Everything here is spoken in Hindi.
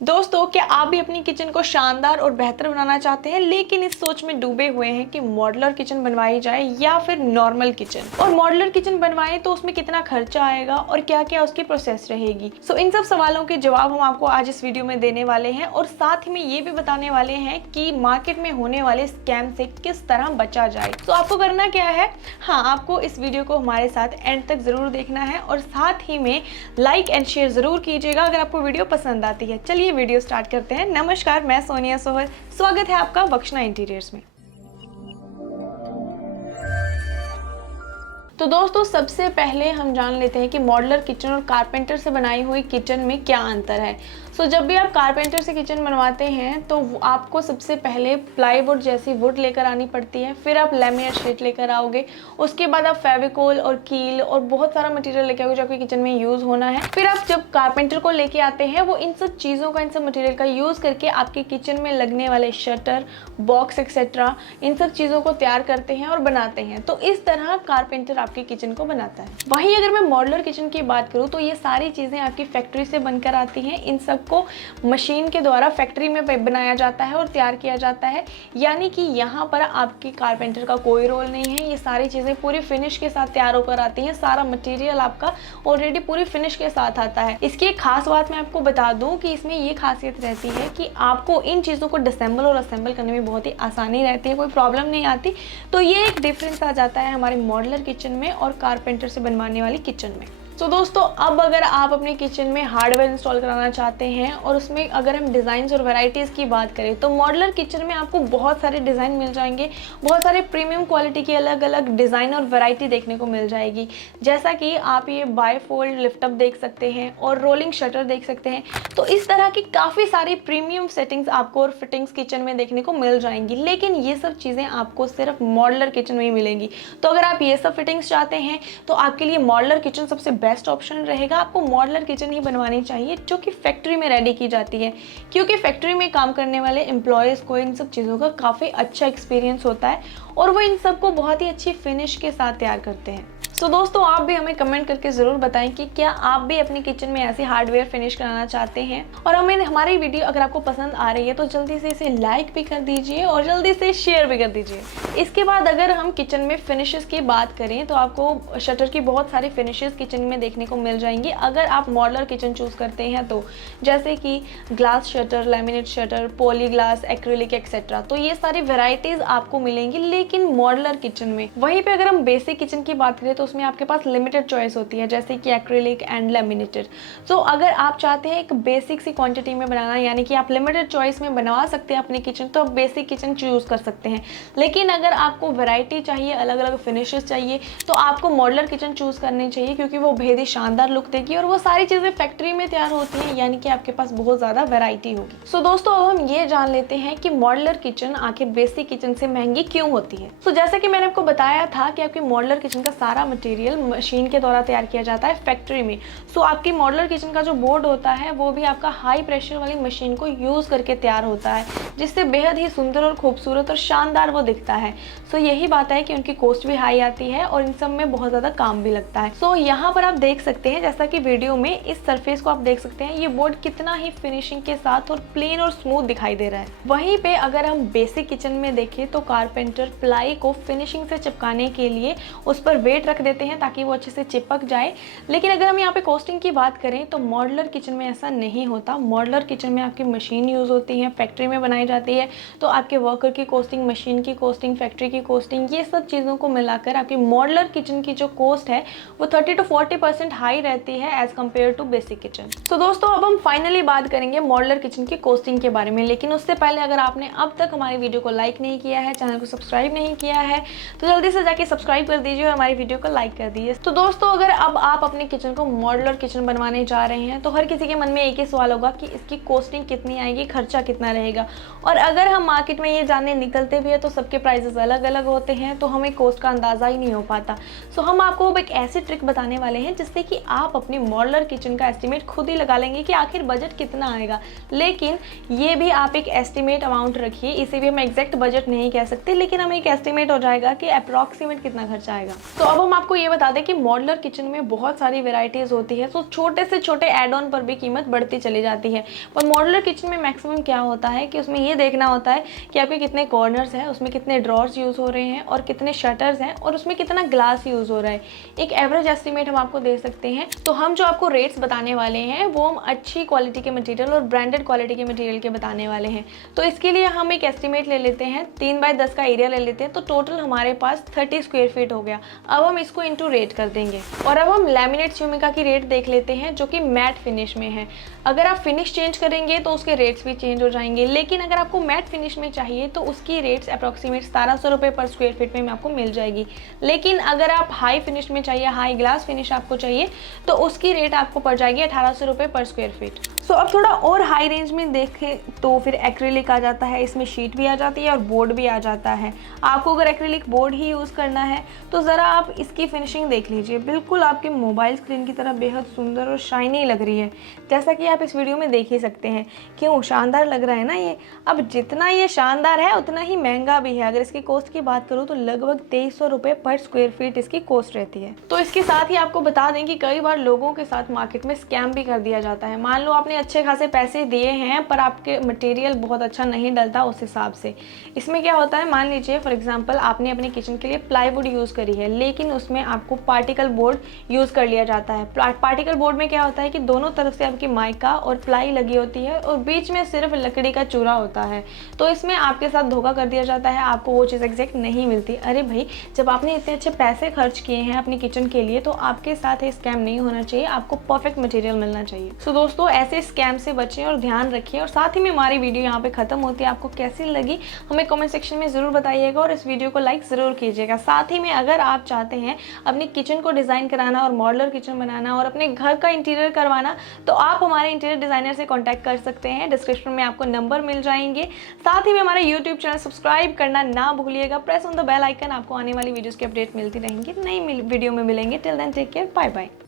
दोस्तों, क्या आप भी अपनी किचन को शानदार और बेहतर बनाना चाहते हैं, लेकिन इस सोच में डूबे हुए हैं कि मॉड्यूलर किचन बनवाई जाए या फिर नॉर्मल किचन, और मॉड्यूलर किचन बनवाएं तो उसमें कितना खर्चा आएगा और क्या क्या उसकी प्रोसेस रहेगी। इन सब सवालों के जवाब हम आपको आज इस वीडियो में देने वाले हैं और साथ ही में ये भी बताने वाले हैं कि मार्केट में होने वाले स्कैम से किस तरह बचा जाए। आपको करना क्या है, हाँ, आपको इस वीडियो को हमारे साथ एंड तक जरूर देखना है और साथ ही में लाइक एंड शेयर जरूर कीजिएगा अगर आपको वीडियो पसंद आती है। चलिए वीडियो स्टार्ट करते हैं। नमस्कार, मैं सोनिया सोहर, स्वागत है आपका बख्शना इंटीरियर्स में। तो दोस्तों, सबसे पहले हम जान लेते हैं कि मॉड्यूलर किचन और कारपेंटर से बनाई हुई किचन में क्या अंतर है। जब भी आप कारपेंटर से किचन बनवाते हैं तो आपको सबसे पहले प्लाईवुड जैसी वुड लेकर आनी पड़ती है, फिर आप लैमिनेट शीट लेकर आओगे, उसके बाद आप फेविकोल और कील और बहुत सारा मटेरियल लेके आओगे जो आपकी किचन में यूज़ होना है। फिर आप जब कारपेंटर को लेके आते हैं वो इन सब चीज़ों का, इन सब मटेरियल का यूज़ करके आपकी किचन में लगने वाले शटर, बॉक्स एक्सेट्रा, इन सब चीज़ों को तैयार करते हैं और बनाते हैं। तो इस तरह कारपेंटर आपकी किचन को बनाता है। वहीं अगर मैं मॉड्यूलर किचन की बात करूँ तो ये सारी चीज़ें आपकी फैक्ट्री से बनकर आती हैं। इन सब को मशीन के द्वारा फैक्ट्री में बनाया जाता है और तैयार किया जाता है, यानी कि यहाँ पर आपकी कारपेंटर का कोई रोल नहीं है। ये सारी चीज़ें पूरी फिनिश के साथ तैयार होकर आती हैं। सारा मटेरियल आपका ऑलरेडी पूरी फिनिश के साथ आता है। इसकी एक खास बात मैं आपको बता दूं कि इसमें ये खासियत रहती है कि आपको इन चीज़ों को डिसेंबल और असेंबल करने में बहुत ही आसानी रहती है, कोई प्रॉब्लम नहीं आती। तो ये एक डिफरेंस आ जाता है हमारे मॉड्यूलर किचन में और कारपेंटर से बनवाने वाली किचन में। दोस्तों, अब अगर आप अपनी किचन में हार्डवेयर इंस्टॉल कराना चाहते हैं और उसमें अगर हम डिज़ाइंस और वैरायटीज़ की बात करें तो मॉड्यूलर किचन में आपको बहुत सारे डिज़ाइन मिल जाएंगे, बहुत सारे प्रीमियम क्वालिटी की अलग अलग डिज़ाइन और वैरायटी देखने को मिल जाएगी। जैसा कि आप ये बायफोल्ड लिफ्टअप देख सकते हैं और रोलिंग शटर देख सकते हैं। तो इस तरह की काफ़ी सारी प्रीमियम सेटिंग्स आपको और फिटिंग्स किचन में देखने को मिल जाएंगी, लेकिन ये सब चीज़ें आपको सिर्फ मॉड्यूलर किचन में ही मिलेंगी। तो अगर आप ये सब फिटिंग्स चाहते हैं तो आपके लिए मॉड्यूलर किचन सबसे बेस्ट ऑप्शन रहेगा। आपको मॉड्यूलर किचन ही बनवानी चाहिए जो कि फैक्ट्री में रेडी की जाती है, क्योंकि फैक्ट्री में काम करने वाले एम्प्लॉयज़ को इन सब चीज़ों का काफ़ी अच्छा एक्सपीरियंस होता है और वो इन सब को बहुत ही अच्छी फिनिश के साथ तैयार करते हैं। दोस्तों, आप भी हमें कमेंट करके ज़रूर बताएं कि क्या आप भी अपनी किचन में ऐसी हार्डवेयर फिनिश कराना चाहते हैं। और हमारी वीडियो अगर आपको पसंद आ रही है तो जल्दी से इसे लाइक भी कर दीजिए और जल्दी से शेयर भी कर दीजिए। इसके बाद अगर हम किचन में फिनिशेस की बात करें तो आपको शटर की बहुत सारी फिनिशेस किचन में देखने को मिल जाएंगी अगर आप मॉड्यूलर किचन चूज़ करते हैं तो, जैसे कि glass shutter, laminate shutter, poly glass, acrylic etcetera. तो ये सारी वेराइटीज़ आपको मिलेंगी लेकिन मॉड्यूलर किचन में। वहीं पर अगर हम बेसिक किचन की बात करें तो उसमें आपके पास लिमिटेड चॉइस होती है, जैसे कि एक्रिलिक एंड लैमिनेटेड। अगर आप चाहते हैं एक बेसिक सी क्वांटिटी में बनाना, यानी कि आप लिमिटेड चॉइस में बनवा सकते हैं अपनी किचन, तो आप बेसिक किचन चूज कर सकते हैं। लेकिन अगर आपको वैरायटी चाहिए, अलग अलग फिनिशेस चाहिए, तो आपको मॉड्यूलर किचन चूज करनी चाहिए, क्योंकि वो बेहद ही शानदार लुक देगी और वो सारी चीजें फैक्ट्री में तैयार होती हैं, यानी कि आपके पास बहुत ज्यादा वैरायटी होगी। दोस्तों, अब हम ये जान लेते हैं कि मॉड्यूलर किचन आखिर बेसिक किचन से महंगी क्यों होती है। जैसा कि मैंने आपको बताया था कि आपकी मॉड्यूलर किचन का सारा मटेरियल मशीन के द्वारा तैयार किया जाता है फैक्ट्री में। आपकी मॉड्यूलर किचन का जो बोर्ड होता है वो भी आपका हाई प्रेशर वाली मशीन को यूज़ करके तैयार होता है, जिससे बेहद ही सुंदर और खूबसूरत और शानदार वो दिखता है। यही बात है कि उनकी कॉस्ट भी हाई आती है और इन सब में बहुत ज़्यादा काम भी लगता है। यहाँ पर आप देख सकते हैं, जैसा कि वीडियो में इस सरफेस को आप देख सकते हैं, ये बोर्ड कितना ही फिनिशिंग के साथ और प्लेन और स्मूथ दिखाई दे रहा है। वहीं पे अगर हम बेसिक किचन में देखें तो कारपेंटर प्लाई को फिनिशिंग से चिपकाने के लिए उस पर वेट रख देते हैं ताकि वो अच्छे से चिपक जाए। लेकिन अगर हम यहाँ पे कॉस्टिंग की बात करें तो मॉड्यूलर किचन में ऐसा नहीं होता। मॉड्यूलर किचन में आपकी मशीन यूज़ होती है, फैक्ट्री में बनाई जाती है, तो आपके वर्कर की कॉस्टिंग, मशीन की कॉस्टिंग, फैक्ट्री की कॉस्टिंग, ये सब चीज़ों को मिलाकर आपकी मॉड्यूलर किचन की जो कॉस्ट है वो 30 to 40% हाई रहती है as compare to basic kitchen. दोस्तों, अब हम फाइनली बात करेंगे मॉड्यूलर किचन की कॉस्टिंग के बारे में, लेकिन उससे पहले अगर आपने अब तक हमारी वीडियो को लाइक नहीं किया है, चैनल को सब्सक्राइब नहीं किया है, तो जल्दी से जाके सब्सक्राइब कर दीजिए और हमारी वीडियो को लाइक कर दीजिए। दोस्तों, अगर अब आप अपनी किचन को मॉड्यूलर किचन बनवाने जा रहे हैं तो हर किसी के मन में एक ही सवाल होगा कि इसकी कॉस्टिंग कितनी आएगी, खर्चा कितना रहेगा। और अगर हम मार्केट में ये जानने निकलते भी है तो सबके प्राइसेस अलग अलग होते हैं, तो हमें कॉस्ट का अंदाज़ा ही नहीं हो पाता। हम आपको एक ऐसी ट्रिक बताने वाले हैं जिससे कि आप अपनी मॉड्यूलर किचन का एस्टिमेट खुद ही लगा लेंगे कि आखिर बजट कितना आएगा। लेकिन ये भी आप एक एस्टिमेट अमाउंट रखिए, इसे भी हम एग्जैक्ट बजट नहीं कह सकते, लेकिन हमें एक एस्टिमेट हो जाएगा कि अप्रॉक्सीमेट कितना खर्चा आएगा। अब हम आपको आपको ये बता दें कि मॉड्यूलर किचन में बहुत सारी वेराइटीज़ होती है, तो छोटे से छोटे एड ऑन पर भी कीमत बढ़ती चली जाती है। पर मॉड्यूलर किचन में मैक्सिमम क्या होता है कि उसमें ये देखना होता है कि आपके कितने कॉर्नर्स हैं, उसमें कितने ड्रॉर्स यूज़ हो रहे हैं और कितने शटर्स हैं और उसमें कितना ग्लास यूज़ हो रहा है। एक एवरेज एस्टिमेट हम आपको दे सकते हैं। तो हम जो आपको रेट्स बताने वाले हैं वो हम अच्छी क्वालिटी के मटेरियल और ब्रांडेड क्वालिटी के मटेरियल के बताने वाले हैं। तो इसके लिए हम एक एस्टिमेट ले लेते हैं, 3x10 का एरिया ले लेते हैं, तो टोटल हमारे पास 30 स्क्वायर फीट हो गया। अब हम इसको इंटू रेट कर देंगे और अब हम लैमिनेट श्यूमिका की रेट देख लेते हैं जो कि मैट फिनिश में है। अगर आप फिनिश चेंज करेंगे तो उसके रेट्स भी चेंज हो जाएंगे, लेकिन अगर आपको मैट फिनिश में चाहिए तो उसकी रेट्स अप्रॉक्सीमेट 1700 रुपये पर स्क्वायर फीट में आपको मिल जाएगी। लेकिन अगर आप हाई फिनिश में चाहिए, हाई ग्लास फिनिश आपको चाहिए, तो उसकी रेट आपको पड़ जाएगी 1800 रुपये पर स्क्वायर फीट। सो अब थोड़ा और हाई रेंज में देखें तो फिर एक्रिलिक आ जाता है, इसमें शीट भी आ जाती है और बोर्ड भी आ जाता है। आपको अगर एक्रिलिक बोर्ड ही यूज़ करना है तो ज़रा आप इसकी फिनिशिंग देख लीजिए, बिल्कुल आपके मोबाइल स्क्रीन की तरह बेहद सुंदर और शाइनी लग रही है, जैसा कि आप इस वीडियो में देख ही सकते हैं। क्यों शानदार लग रहा है ना ये। अब जितना ये शानदार है उतना ही महंगा भी है। अगर इसकी कॉस्ट की बात करूँ तो लगभग 2300 रुपये पर स्क्वायर फीट इसकी कॉस्ट रहती है। तो इसके साथ ही आपको बता दें कि कई बार लोगों के साथ मार्केट में स्कैम भी कर दिया जाता है। मान लो आपने अच्छे खासे पैसे दिए हैं पर आपके मटेरियल बहुत अच्छा नहीं डलता उस हिसाब से। इसमें क्या होता है, मान लीजिए फॉर एग्जांपल आपने अपने किचन के लिए प्लाईवुड यूज़ करी है, लेकिन उसमें आपको पार्टिकल बोर्ड यूज़ कर लिया जाता है। पार्टिकल बोर्ड में क्या होता है कि दोनों तरफ से आपकी माइका और प्लाई लगी होती है और बीच में सिर्फ लकड़ी का चूरा होता है, तो इसमें आपके साथ धोखा कर दिया जाता है, आपको वो चीज़ एग्जैक्ट नहीं मिलती। अरे भाई, जब आपने इतने अच्छे पैसे खर्च किए हैं अपनी किचन के लिए तो आपके साथ ये स्कैम नहीं होना चाहिए, आपको परफेक्ट मटेरियल मिलना चाहिए। सो दोस्तों, ऐसे स्कैम से बचें और ध्यान रखिए। और साथ ही में हमारी वीडियो यहाँ पे खत्म होती है। आपको कैसी लगी हमें कमेंट सेक्शन में ज़रूर बताइएगा और इस वीडियो को लाइक ज़रूर कीजिएगा। साथ ही में अगर आप चाहते हैं अपनी किचन को डिज़ाइन कराना और मॉड्यूलर किचन बनाना और अपने घर का इंटीरियर करवाना, तो आप हमारे इंटीरियर डिज़ाइनर से कॉन्टैक्ट कर सकते हैं। डिस्क्रिप्शन में आपको नंबर मिल जाएंगे। साथ ही में हमारे यूट्यूब चैनल सब्सक्राइब करना ना भूलिएगा। Press on the bell icon, आपको आने वाली वीडियोज़ की अपडेट मिलती रहेंगी, नई वीडियो में मिलेंगे। Till then take care, bye bye.